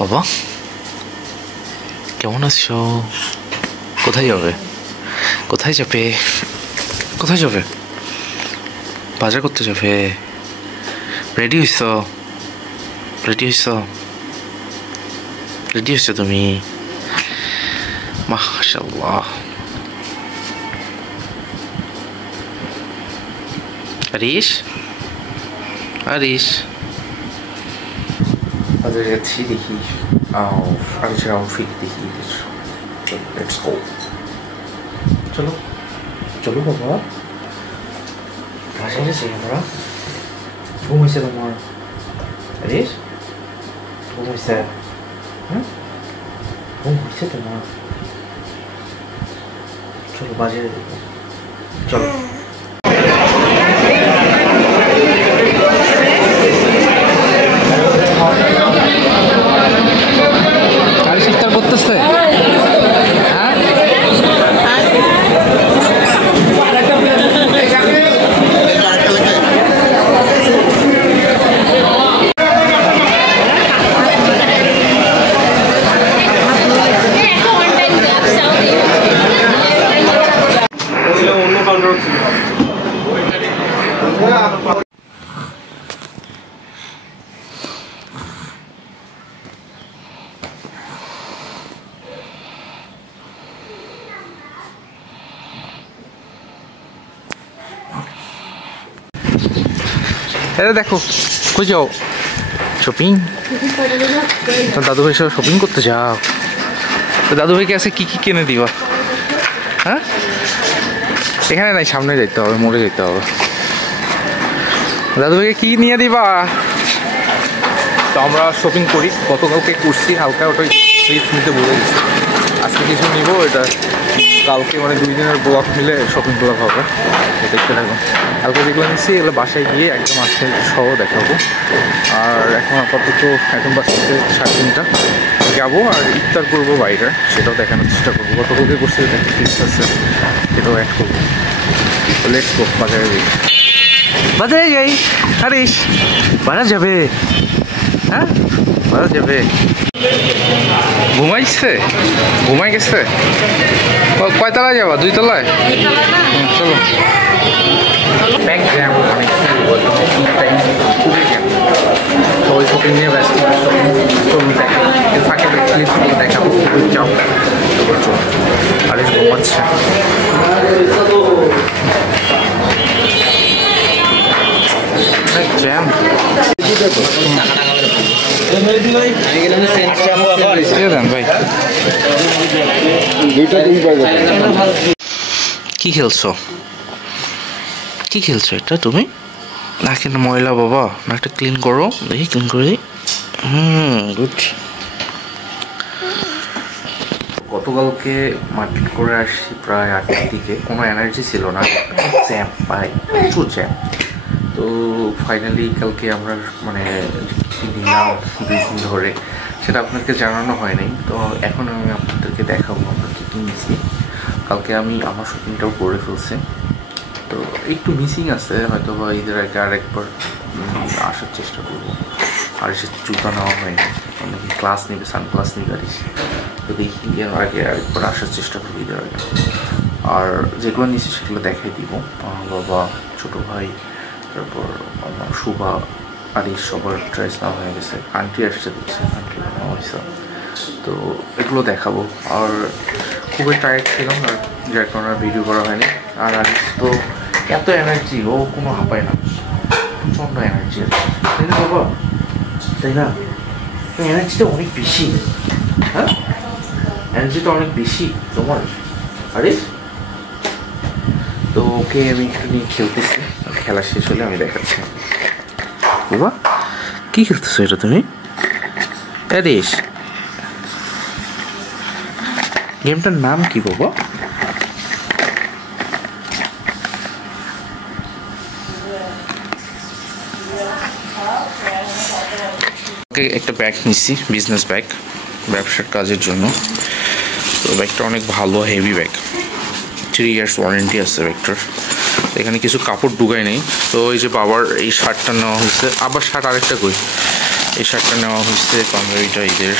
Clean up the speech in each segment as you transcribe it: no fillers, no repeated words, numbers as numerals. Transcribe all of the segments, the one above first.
বাবা কেমন আছো? কোথায় যাবে? কোথায় যাবে? কোথায় যাবে? বাজার করতে যাবে? রেডি হইছ? রেডি হইছ? রেডি হইছ তুমি? মাশাআল্লাহ। আরিশ আরিশ বাজারে যাচ্ছি, দেখি আরিশের আউটফিট দেখি। Let's go. চলো চলো বাবা, বাজারে যাই আমরা। ঘুম হয়েছে তোমার? আরিশ ঘুম হয়েছে? হ্যাঁ ঘুম হয়েছে তোমার? চলো বাজারে যাই, চলো। আরিশ ইফতার করতেছে? দেখো কই যাও? শপিং? দাদু ভাই সব শপিং করতে যাও? দাদু ভাইকে আছে কি কি কিনে দিবা? হ্যাঁ এখানে নাই, সামনে যাইতে হবে, মোড়ে যেতে হবে। দাদু ভাইকে কি নিয়ে দিবা? তো আমরা শপিং করি, গতকালকে করছি হালকা, ওটাই স্লিপ নিতে বলে দিচ্ছি। আজকে কিছু নিব, এটা কালকে মানে 2 দিনের ব্লক মিলে শপিং ব্লক হবে, দেখতে থাকুন। কালকে যেগুলো নিচ্ছি এগুলো বাসায় গিয়ে একদম আজকে সহ দেখাবো। আর এখন আপাতত এখন বাসছে 3:30 যাবো, আর ইফতার করবো বাইরে, সেটাও দেখানোর চেষ্টা করবো। গতকালকে করছি একটা টিপস আছে, সেটাও অ্যাড করবো। লেটস গো, বাজারে যাই। বাজারে যাই। আরিশ বাজার যাবে? হ্যাঁ বাজার যাবে? ঘুমাইছে? ঘুমাই গেছে? কয়তলায় যাবা? 2 তলায়? চলো। ব্যাগ জ্যাম, মানে খুবই জ্যাম, সবাই শপিং নিয়ে ব্যস্ত। চলুন দেখাবো, এর ফাঁকে ক্লিপসগুলো দেখাবো। যাও চলো। আরিশ ঘুমাচ্ছে। জ্যাম ভাই। কি খেলছো? কি খেলছো এটা তুমি? নাকি না ময়লা বাবা, নাকটা ক্লিন করো, দেখি ক্লিন করে দিই। গুড। গতকালকে মার্কেট করে আসছি প্রায় 8টার দিকে, কোনো এনার্জি ছিল না, জ্যাম ভাই, প্রচুর জ্যাম। তো ফাইনালি কালকে আমরা মানে নিলাম 2 দিন ধরে, সেটা আপনাকে জানানো হয় নাই। তো এখন আমি আপনাদেরকে দেখাবো আমরা কী কী নিয়েছি। কালকে আমি আমার শপিংটাও করে ফেলছি, তো একটু মিসিং আছে, হয়তো বা ঈদের আগে আরেকবার আসার চেষ্টা করবো। আর এসে জুতা নেওয়া হয়নি, অনেকে ক্লাস নেবে, সানগ্লাস নিবে আরিস, তো দেখি এর আগে আরেকবার আসার চেষ্টা করবো ঈদের আগে। আর যেগুলো নিয়েছি সেগুলো দেখাই দিব। বাবা, ছোটো ভাই, তারপর আমার শুভা, আরিশ, সবার ড্রেস নেওয়া হয়ে গেছে। আন্টি আসছে দিচ্ছে, আন্টি নেওয়া হয়েছে, তো এগুলো দেখাবো। আর খুবই টায়ার্ড ছিলাম, আর যার কারণে ভিডিও করা হয়নি। আর আরিশ তো এত এনার্জি, ও কোনো হাঁপায় না, প্রচণ্ড এনার্জি আছে, তাই না বাবা? তাই না? এনার্জিটা অনেক বেশি। হ্যাঁ এনার্জিটা অনেক বেশি তোমার আরিশ। তো ওকে আমি একটু নিয়ে খেলতেছি, খেলা শেষ হলে আমি দেখাচ্ছি। বাবা কি খেলতেছো এটা তুমি? আরিশ গেমটার নাম কি বাবা? একটা ব্যাগ নিচ্ছি, বিজনেস ব্যাগ, ব্যবসার কাজের জন্য। তো ব্যাগটা অনেক ভালো, হেভি ব্যাগ, 3 ইয়ার্স ওয়ারেন্টি আছে ব্যাগটার। এখানে কিছু কাপড় ঢুকাই নেই। তো এই যে বাবার এই শার্টটা নেওয়া হয়েছে, আবার শার্ট আরেকটা কই, এই শার্টটা নেওয়া হয়েছে, পাঞ্জাবিটা ঈদের।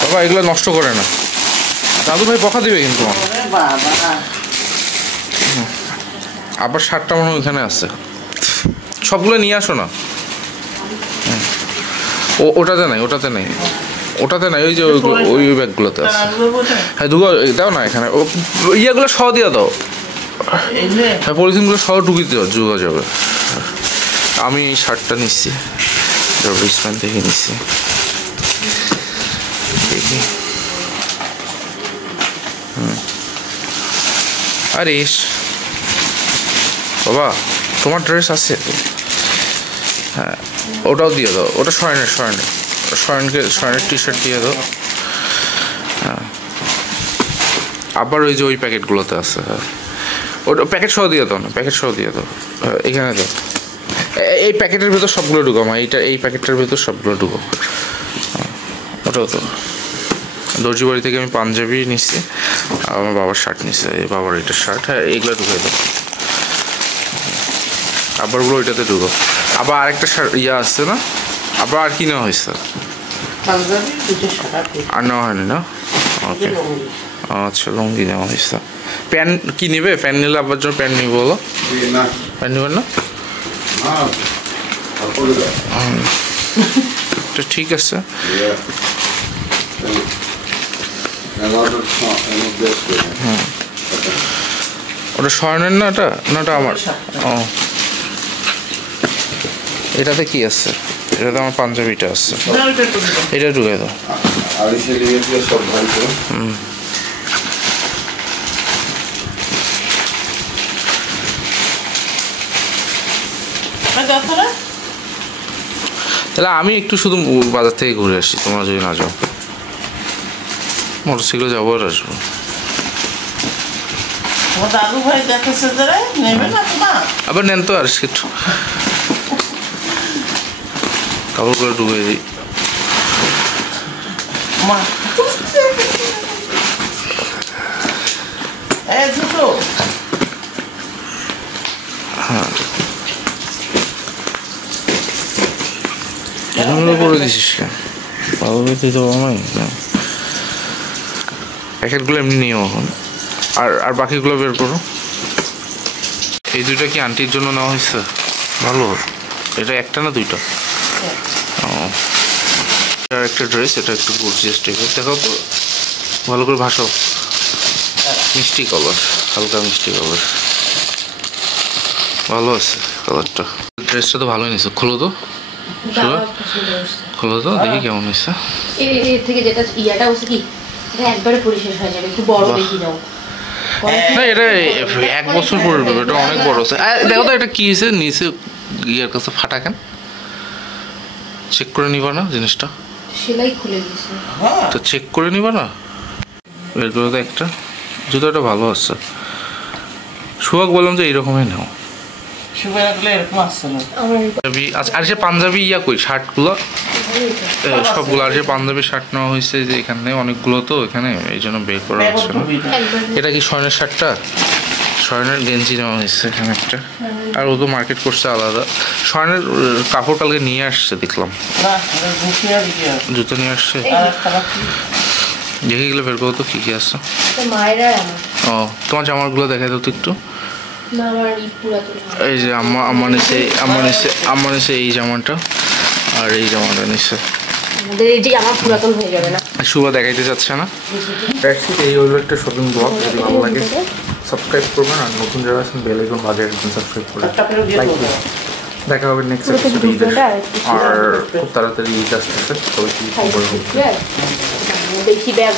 বাবা এগুলো নষ্ট করে না, দাদু ভাই বকা দিবে কিন্তু। আবার শার্টটা মনে হয় ওইখানে আছে, সবগুলো নিয়ে আসো না। ওটাতে নাই, ওটাতে নাই, ওটাতে নাই, ওই যে ওই ব্যাগগুলোতে আছে। হ্যাঁ দুগো দাও না এখানে, ইয়েগুলো সহ দিয়ে দাও। হ্যাঁ পলিথিনগুলো সহ ঢুকিয়ে দাও, জুগা যাবে। আমি এই শার্টটা নিচ্ছি, রিসম্যান থেকে নিচ্ছি, দেখি। আরে বাবা তোমার ড্রেস আছে? হ্যাঁ ওটাও দিয়ে দাও, ওটা শয়নের টি শার্ট দিয়ে দাও। হ্যাঁ আবার ওই যে ওই প্যাকেটগুলোতে আছে, হ্যাঁ ওটা প্যাকেট সহ দিয়ে দাও না, প্যাকেট সহ দিয়ে দাও। এখানে দাও, এই প্যাকেটের ভেতর সবগুলো ঢুকো, আমার এই প্যাকেটটার ভেতর সবগুলো ঢুকো। ওটাও তো দর্জি বাড়ি থেকে আমি পাঞ্জাবি নিচ্ছি, আর আমার বাবার শার্ট নিচ্ছে, এই বাবার এটা শার্ট। হ্যাঁ এইগুলো ঢুকে দাও, আবারগুলো ওইটাতে ঢুকো। আবার আরেকটা শার্ট ইয়ে আসছে না, আবার আর কি নেওয়া হয়েছে? আর নেওয়া হয়নি না? ওকে আচ্ছা লুঙ্গি নেওয়া হয়েছে। প্যান্ট কি নেবে? প্যান্ট নিলে আবার জন্য প্যান্ট নিবে, বলো। প্যান্ট নেবেন না? ঠিক আছে। ওটা শয়নের না, ওটা না ওটা আমার। ও এটাতে কি আছে? এটাতে আমার পাঞ্জাবিটা আছে, এটা ঢুকে দাও। তাহলে আমি একটু শুধু বাজার থেকে ঘুরে আসি, তোমরা যদি না যাও। মোটরসাইকেলে যাবো আর আসবো। আবার নেন তো আর একটু কাপড়গুলো ঢুকে দিই। হ্যাঁ এগুলো করে দিছিস কেন? ভালো দিতে তো আমায় প্যাকেটগুলো এমনি নিও এখন, আর বাকিগুলো বের করো। এই দুইটা কি আন্টির জন্য নেওয়া হয়েছে? ভালো, এটা একটা না দুইটা? ও আর একটা ড্রেস, এটা একটু গর্জিয়াস টাইপের, দেখো তো ভালো করে ভাসাও। মিষ্টি কালার, হালকা মিষ্টি কালার, ভালো আছে কালারটা। ড্রেসটা তো ভালোই নিয়েছে, খোলো তো, খোলো তো দেখি কেমন হয়েছে। এর থেকে যেটা ইয়াটা হচ্ছে কি, এটা একবারে পরিশেষ হয়ে যাবে, একটু বড় দেখি নাও। না এটা 1 বছর পরে, এটা অনেক বড় আছে। দেখো তো এটা কি হয়েছে, নিচে ইয়ার কাছে ফাটা কেন? চেক করে নিবা না জিনিসটা? সেলাই খুলে দিয়েছে তো চেক করে নিবা না? বের করে তো একটা, জুতোটা ভালো আছে। সুহাগ বললাম যে এইরকমই নাও। আর সে পাঞ্জাবি ইয়া কই শার্টগুলো সবগুলো, আর যে পাঞ্জাবি শার্ট নেওয়া হয়েছে যে এখানে অনেকগুলো, তো এখানে এই জন্য বের করা হচ্ছে না। এটা কি শয়নের শার্টটা? শয়নের গেঞ্জি নেওয়া হয়েছে এখানে একটা, আর ও তো মার্কেট করছে আলাদা। শয়নের কাপড় কালকে নিয়ে আসছে দেখলাম, জুতো নিয়ে আসছে। দেখে গেলে বের করো তো কি কি আছে। ও তোমার জামাগুলো দেখাই দাও তো একটু। এই যে আমার নিচে এই জামাটা, আর এই জামাটা নিচে। শুভা দেখাইতে যাচ্ছে না। এই হলো একটা শপিং ব্লগ, যদি ভালো লাগে সাবস্ক্রাইব করবেন, আর নতুন যারা আছেন বেল আইকন বাজিয়ে একদম সাবস্ক্রাইব করবেন, লাইক করবেন। দেখা হবে নেক্সট এপিসোডে ঈদের, আর খুব তাড়াতাড়ি ঈদ আসতেছে, সবাই কি খবর হবে দেখি ব্যাগ